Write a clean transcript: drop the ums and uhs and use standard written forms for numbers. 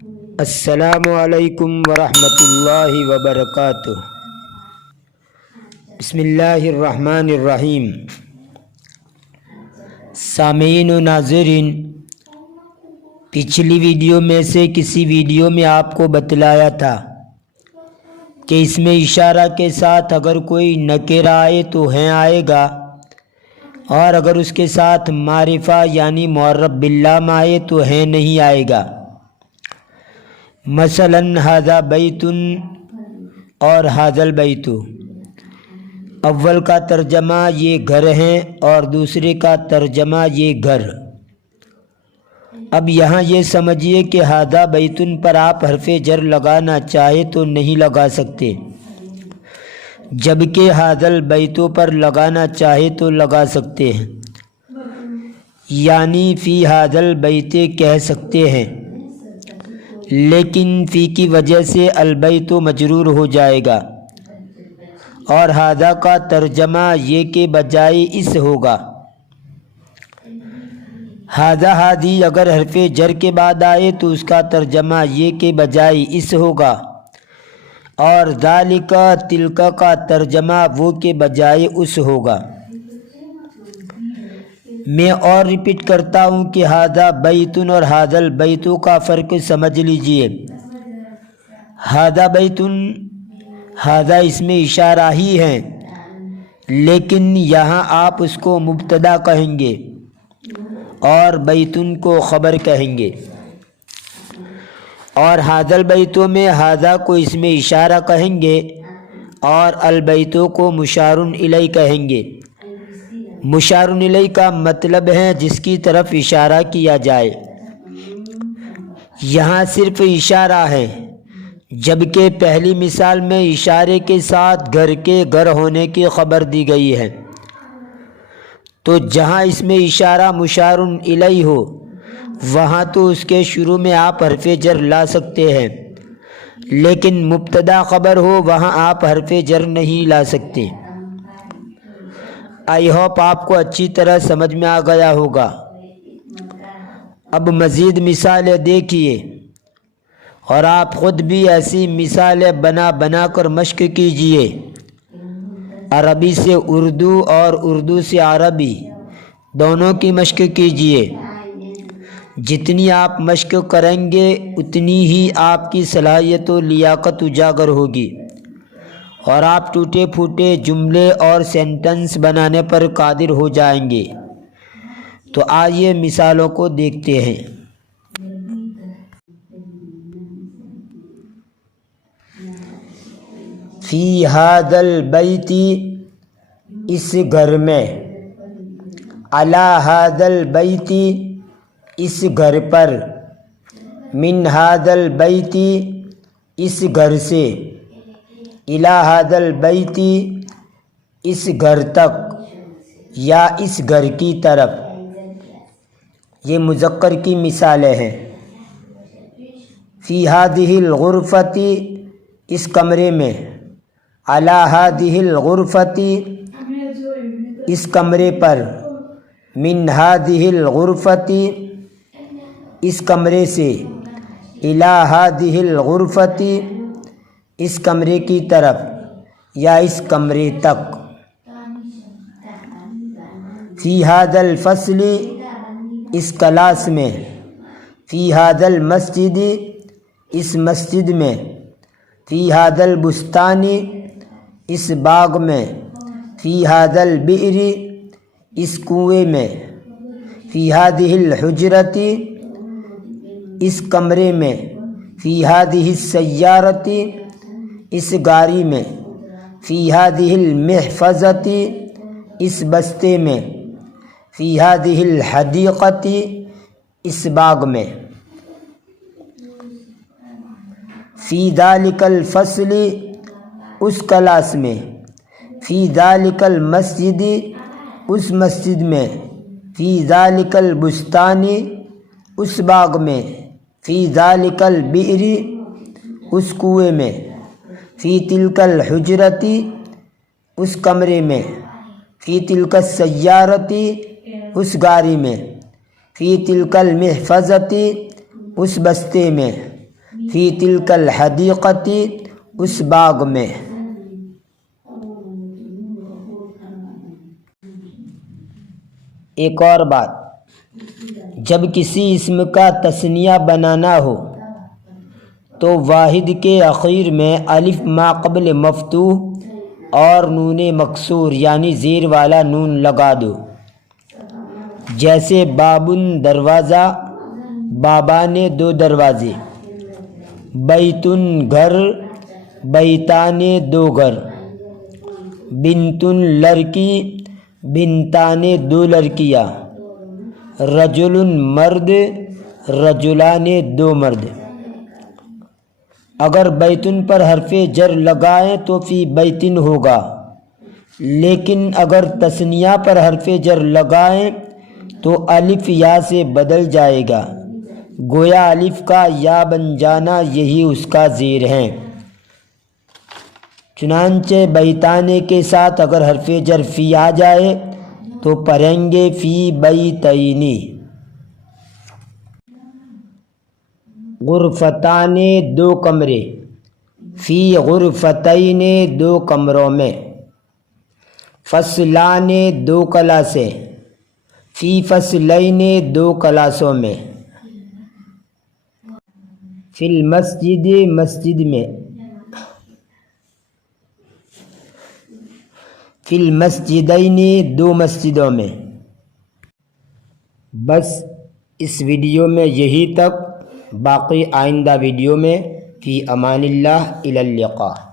السلام علیکم ورحمۃ اللہ وبرکاتہ۔ بسم اللہ الرحمن الرحیم۔ سامعین و ناظرین، پچھلی ویڈیو میں سے کسی ویڈیو میں آپ کو بتلایا تھا کہ اس میں اشارہ کے ساتھ اگر کوئی نکرہ آئے تو ہیں آئے گا، اور اگر اس کے ساتھ معرفہ یعنی معرف باللام آئے تو ہیں نہیں آئے گا۔ مثلاً ھذا بیت اور ھذا البیت، اول کا ترجمہ یہ گھر ہیں اور دوسرے کا ترجمہ یہ گھر۔ اب یہاں یہ سمجھیے کہ ھذا بیت پر آپ حرف جر لگانا چاہے تو نہیں لگا سکتے، جبکہ ھذا البیت پر لگانا چاہے تو لگا سکتے ہیں، یعنی فی ھذا البیت کہہ سکتے ہیں، لیکن فی کی وجہ سے البیت مجرور ہو جائے گا، اور ھذا کا ترجمہ یہ کے بجائے اس ہوگا۔ ھذا ھذی اگر حرف جر کے بعد آئے تو اس کا ترجمہ یہ کے بجائے اس ہوگا، اور ذالک تلک کا ترجمہ وہ کے بجائے اس ہوگا۔ میں اور ریپیٹ کرتا ہوں کہ ھذا بیت اور ھذا البیت کا فرق سمجھ لیجئے۔ ھذا بیت، ھذا اس میں اشارہ ہی ہے، لیکن یہاں آپ اس کو مبتدا کہیں گے اور بیتن کو خبر کہیں گے، اور ھذا البیت میں ھذا کو اس میں اشارہ کہیں گے اور البیت کو مشار الیہ کہیں گے۔ مشار الیہ کا مطلب ہے جس کی طرف اشارہ کیا جائے۔ یہاں صرف اشارہ ہے، جبکہ پہلی مثال میں اشارے کے ساتھ گھر کے گھر ہونے کی خبر دی گئی ہے، تو جہاں اس میں اشارہ مشار الیہ ہو وہاں تو اس کے شروع میں آپ حرف جر لا سکتے ہیں، لیکن مبتدا خبر ہو وہاں آپ حرف جر نہیں لا سکتے۔ آئی ہوپ آپ کو اچھی طرح سمجھ میں آ گیا ہوگا۔ اب مزید مثالیں دیکھیے، اور آپ خود بھی ایسی مثالیں بنا بنا کر مشق کیجئے۔ عربی سے اردو اور اردو سے عربی دونوں کی مشق کیجئے۔ جتنی آپ مشق کریں گے اتنی ہی آپ کی صلاحیت و لیاقت اجاگر ہوگی، اور آپ ٹوٹے پھوٹے جملے اور سینٹنس بنانے پر قادر ہو جائیں گے۔ تو آئیے مثالوں کو دیکھتے ہیں۔ فی ھذا البیت، اس گھر میں، علی ھذا البیت، اس گھر پر، من ھذا البیت، اس گھر سے، الی ھذا البیت، اس گھر تک یا اس گھر کی طرف۔ یہ مذکر کی مثالیں ہیں۔ فی ھذہ الغرفۃ، اس کمرے میں، علی ھذہ الغرفۃ، اس کمرے پر، من ھذہ الغرفۃ، اس کمرے سے، الی ھذہ الغرفۃ، اس کمرے کی طرف یا اس کمرے تک۔ فی ھذا الفصل، اس کلاس میں، فی ھذا المسجد، اس مسجد میں، فی ھذا البستان، اس باغ میں، فی ھذا البئر، اس کنویں میں، فی ھذہ الحجرۃ، اس کمرے میں، فی ھذہ السیارۃ، اس گاڑی میں، فی ھذہ المحفظۃ، اس بستے میں، فی ھذہ الحدیقۃ، اس باغ میں۔ فی ذالک الفصل، اس کلاس میں، فی ذالک المسجد، اس مسجد میں، فی ذالک البستان، اس باغ میں، فی ذالک البئر، اس کنویں میں، فی تلک الحجرۃ، اس کمرے میں، فی تلک السیارۃ، اس گاڑی میں، فی تلک المحفظۃ، اس بستے میں، فی تلک الحدیقۃ، اس باغ میں۔ ایک اور بات، جب کسی اسم کا تثنیہ بنانا ہو تو واحد کے اخیر میں الف ما قبل مفتوح اور نون مکسور یعنی زیر والا نون لگا دو، جیسے بابن دروازہ، بابان دو دروازے، بیتن گھر، بیتان دو گھر، بنتن لڑکی، بنتان دو لڑکیاں، رجل مرد، رجلان دو مرد۔ اگر بیتن پر حرف جر لگائیں تو فی بیتن ہوگا، لیکن اگر تثنیہ پر حرف جر لگائیں تو الف یا سے بدل جائے گا، گویا الف کا یا بن جانا یہی اس کا زیر ہے۔ چنانچہ بیتانے کے ساتھ اگر حرف جر فی آ جائے تو پڑھیں گے فی بیتینی۔ غرفتان دو کمرے، فی غرفتین دو کمروں میں۔ فصلان دو کلاسیں، فی فصلین دو کلاسوں میں۔ فی المسجد مسجد میں، فی المسجدین دو مسجدوں میں۔ بس اس ویڈیو میں یہی تک، باقی آئندہ ویڈیو میں۔ فی امان اللہ، الی اللقاء۔